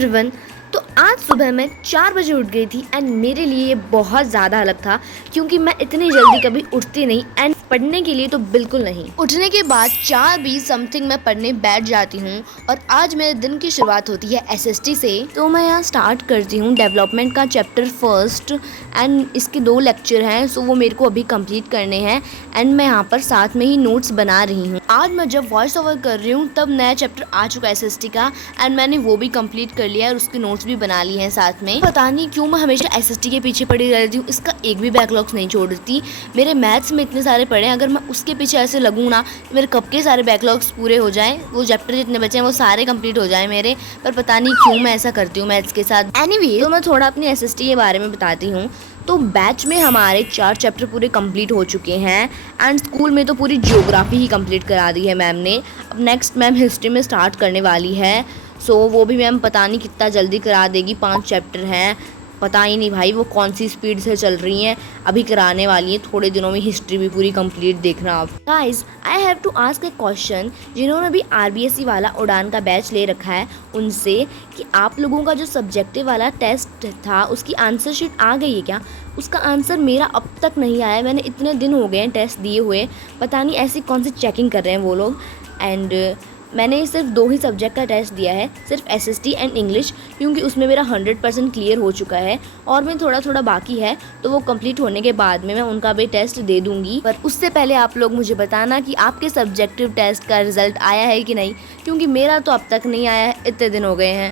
Everyone. तो आज सुबह मैं 4 बजे उठ गई थी एंड मेरे लिए ये बहुत ज़्यादा अलग था क्योंकि मैं इतनी जल्दी कभी उठती नहीं एंड पढ़ने के लिए तो बिल्कुल नहीं। उठने के बाद 4:20 समथिंग मैं पढ़ने बैठ जाती हूँ और आज मेरे दिन की शुरुआत होती है एसएसटी से। तो मैं यहाँ स्टार्ट करती हूँ डेवलपमेंट का चैप्टर फर्स्ट एंड इसके 2 लेक्चर हैं, सो वो मेरे को अभी कंप्लीट करने हैं एंड मैं यहाँ पर साथ में ही नोट्स बना रही हूँ। आज मैं जब वॉइस ओवर कर रही हूँ तब नया चैप्टर आ चुका है एसएसटी का एंड मैंने वो भी कंप्लीट कर लिया है और उसके नोट्स भी बना लिए हैं साथ में। पता नहीं क्यों मैं हमेशा एसएसटी के पीछे पड़ी रहती हूँ, इसका एक भी बैकलॉग्स नहीं छोड़ती। मेरे मैथ्स में इतने सारे पढ़े हैं, अगर मैं उसके पीछे ऐसे लगूँ ना मेरे कब के सारे बैकलॉग्स पूरे हो जाएं, वो चैप्टर जितने बचे हैं वो सारे कंप्लीट हो जाएं मेरे, पर पता नहीं क्यों मैं ऐसा करती हूँ मैथ्स के साथ। एनीवे, तो मैं थोड़ा अपनी एसएसटी के बारे में बताती हूँ। तो बैच में हमारे 4 चैप्टर पूरे कंप्लीट हो चुके हैं एंड स्कूल में तो पूरी ज्योग्राफी ही कंप्लीट करा दी है मैम ने। अब नेक्स्ट मैम हिस्ट्री में स्टार्ट करने वाली है, सो वो भी मैम पता नहीं कितना जल्दी करा देगी। 5 चैप्टर हैं, पता ही नहीं भाई वो कौन सी स्पीड से चल रही हैं, अभी कराने वाली है थोड़े दिनों में हिस्ट्री भी पूरी कंप्लीट। देखना आप guys, I have to ask a question. जिन्होंने भी आरबीएसई वाला उड़ान का बैच ले रखा है उनसे कि आप लोगों का जो सब्जेक्टिव वाला टेस्ट था उसकी आंसर शीट आ गई है क्या? उसका आंसर मेरा अब तक नहीं आया। मैंने इतने दिन हो गए हैं टेस्ट दिए हुए, पता नहीं ऐसी कौन सी चेकिंग कर रहे हैं वो लोग। एंड मैंने सिर्फ 2 ही सब्जेक्ट का टेस्ट दिया है, सिर्फ एसएसटी एंड इंग्लिश, क्योंकि उसमें मेरा 100% क्लियर हो चुका है और मैं थोड़ा बाकी है, तो वो कंप्लीट होने के बाद में मैं उनका भी टेस्ट दे दूंगी। पर उससे पहले आप लोग मुझे बताना कि आपके सब्जेक्टिव टेस्ट का रिजल्ट आया है कि नहीं, क्योंकि मेरा तो अब तक नहीं आया है, इतने दिन हो गए हैं।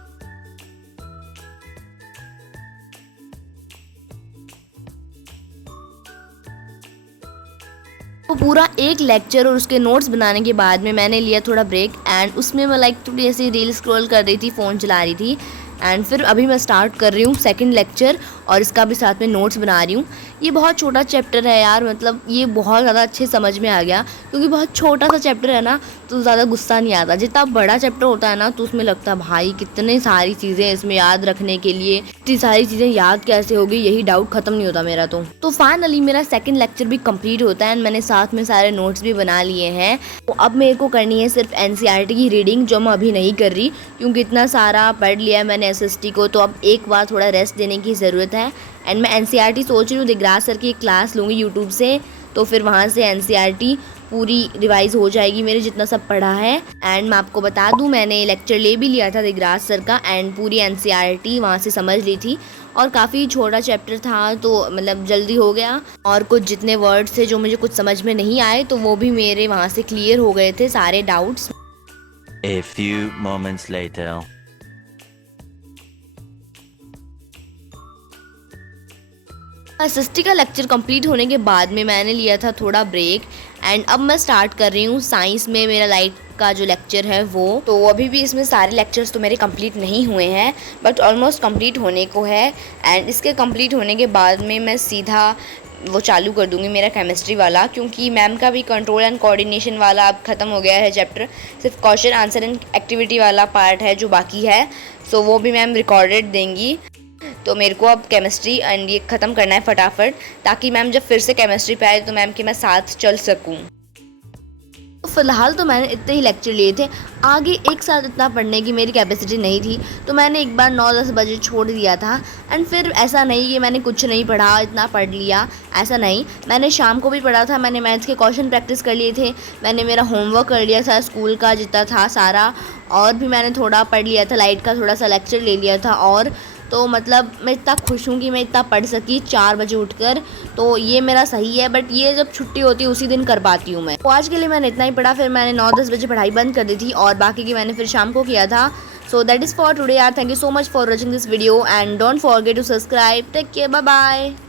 वो पूरा एक लेक्चर और उसके नोट्स बनाने के बाद में मैंने लिया थोड़ा ब्रेक एंड उसमें मैं थोड़ी ऐसी रील स्क्रॉल कर रही थी, फ़ोन चला रही थी एंड फिर अभी मैं स्टार्ट कर रही हूँ सेकंड लेक्चर और इसका भी साथ में नोट्स बना रही हूँ। ये बहुत छोटा चैप्टर है यार, मतलब ये बहुत ज़्यादा अच्छे समझ में आ गया क्योंकि बहुत छोटा सा चैप्टर है ना, तो ज़्यादा गुस्सा नहीं आता। जितना बड़ा चैप्टर होता है ना तो उसमें लगता है भाई कितने सारी चीज़ें इसमें याद रखने के लिए, इतनी सारी चीज़ें याद कैसे होगी, यही डाउट ख़त्म नहीं होता मेरा। तो फाइनली मेरा सेकेंड लेक्चर भी कम्प्लीट होता है एंड मैंने साथ में सारे नोट्स भी बना लिए हैं। तो अब मेरे को करनी है सिर्फ एनसीईआरटी की रीडिंग, जो मैं अभी नहीं कर रही क्योंकि इतना सारा पढ़ लिया है मैंने एसएसटी को, तो अब एक बार थोड़ा रेस्ट देने की ज़रूरत है। एंड मैं एनसीईआरटी सोच रही हूँ दिगराज सर की एक क्लास लूँगी यूट्यूब से, तो फिर वहाँ से एनसीईआरटी पूरी रिवाइज हो जाएगी मेरे जितना सब पढ़ा है। एंड मैं आपको बता दूँ मैंने लेक्चर ले भी लिया था दिगराज सर का एंड पूरी एनसीईआरटी वहाँ से समझ ली थी और काफ़ी छोटा चैप्टर था तो मतलब जल्दी हो गया और कुछ जितने वर्ड्स थे जो मुझे कुछ समझ में नहीं आए तो वो भी मेरे वहाँ से क्लियर हो गए थे सारे doubts. A few moments later. SST का लेक्चर कंप्लीट होने के बाद में मैंने लिया था थोड़ा ब्रेक एंड अब मैं स्टार्ट कर रही हूँ साइंस में मेरा लाइट का जो लेक्चर है वो। तो अभी भी इसमें सारे लेक्चर्स तो मेरे कंप्लीट नहीं हुए हैं बट ऑलमोस्ट कंप्लीट होने को है एंड इसके कंप्लीट होने के बाद में मैं सीधा वो चालू कर दूंगी मेरा केमिस्ट्री वाला, क्योंकि मैम का भी कंट्रोल एंड कोऑर्डिनेशन वाला अब ख़त्म हो गया है चैप्टर, सिर्फ क्वेश्चन आंसर एंड एक्टिविटी वाला पार्ट है जो बाकी है, सो वो भी मैम रिकॉर्डेड देंगी। तो मेरे को अब केमिस्ट्री एंड ये ख़त्म करना है फटाफट ताकि मैम जब फिर से केमिस्ट्री पे आए तो मैम के मैं साथ चल सकूँ। तो फ़िलहाल तो मैंने इतने ही लेक्चर लिए थे, आगे एक साथ इतना पढ़ने की मेरी कैपेसिटी नहीं थी, तो मैंने एक बार 9-10 बजे छोड़ दिया था एंड फिर ऐसा नहीं कि मैंने कुछ नहीं पढ़ा इतना पढ़ लिया, ऐसा नहीं, मैंने शाम को भी पढ़ा था, मैंने मैथ्स के क्वेश्चन प्रैक्टिस कर लिए थे, मैंने मेरा होमवर्क कर लिया था स्कूल का जितना था सारा, और भी मैंने थोड़ा पढ़ लिया था, लाइट का थोड़ा सा लेक्चर ले लिया था। और तो मतलब मैं इतना खुश हूँ कि मैं इतना पढ़ सकी 4 बजे उठकर, तो ये मेरा सही है। बट ये जब छुट्टी होती है उसी दिन कर पाती हूँ मैं। तो आज के लिए मैंने इतना ही पढ़ा, फिर मैंने 9-10 बजे पढ़ाई बंद कर दी थी और बाकी की मैंने फिर शाम को किया था। So that is for today यार, thank you so much for watching this video and don't forget to subscribe. Take care, bye bye.